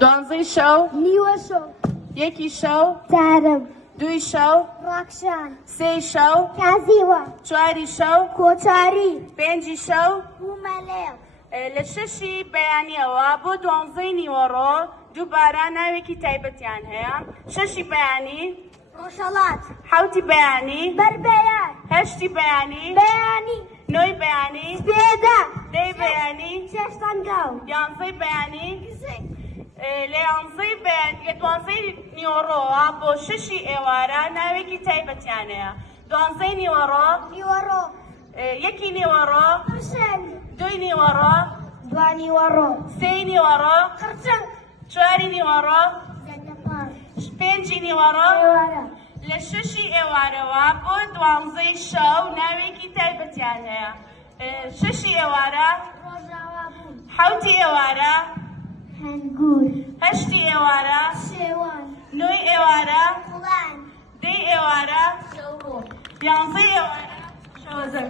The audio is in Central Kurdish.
دوانزەی شەو نیوە شەو، یەکی شەو چارەم، دوی شەو ڕاکشان، سێی شەو کازیوە، چواری شەو کۆچاری، پێنجی شەو بوومەلێڵ. لە شەشی بەیانیەوە بۆ دوانزەی نیوەڕۆ دووبارە ناوێکی تایبەتیان هەیە. شەشی بەیانی ڕۆژهەڵات، حوتی بەیانی بەربەیان، هەشتی بەیانی بەیانی، نۆی بەیانی سێدە، دەی بەیانی شێشتانگاو، یانزەی بەیانی لە یانزەی لە دوانزەی نیوەڕۆوە بۆ شەشی ئێوارە ناوێکی تایبەتیان هەیە. دوانزەی نیوەڕۆ نیوەڕۆ، یەکی نیوەڕۆ حوسێن، دوی نیوەڕۆ دوا نیوەڕۆ، سێی نیوەڕۆ خرچەنگ، چواری نیوەڕۆ زەنگەپار، پێنجی نیوەڕۆ ئێوارە، لە شەشی ئێوارەوە بۆ دوانزەی شەو ناوێکی تایبەتیان هەیە. شەشی ئێوارە ڕۆژاوا بوون، حوتی ئێوارە هەنگور، هەشتی ئێوارە شێوان، نۆی ئێوارە وڵان، دەی ئێوارە شەوڕۆ. یانزەی ئێوارە شەوەزەر.